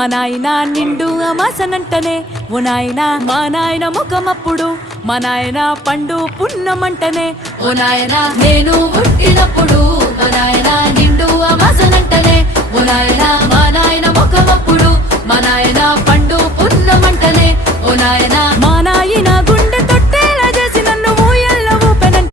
మా నాయన నిండు అమాసనంటనే ఓ నాయన మా నాయన ముఖమప్పుడు మా నాయన పండు పున్నమంటనే ఓ నాయన నేను పుట్టినప్పుడు మా నాయన నిండు అమాసనంటనే ఓ నాయన మా నాయన ముఖమప్పుడు మా నాయన పండు పున్నమంటనే ఓ నాయన మా నాయన గుండె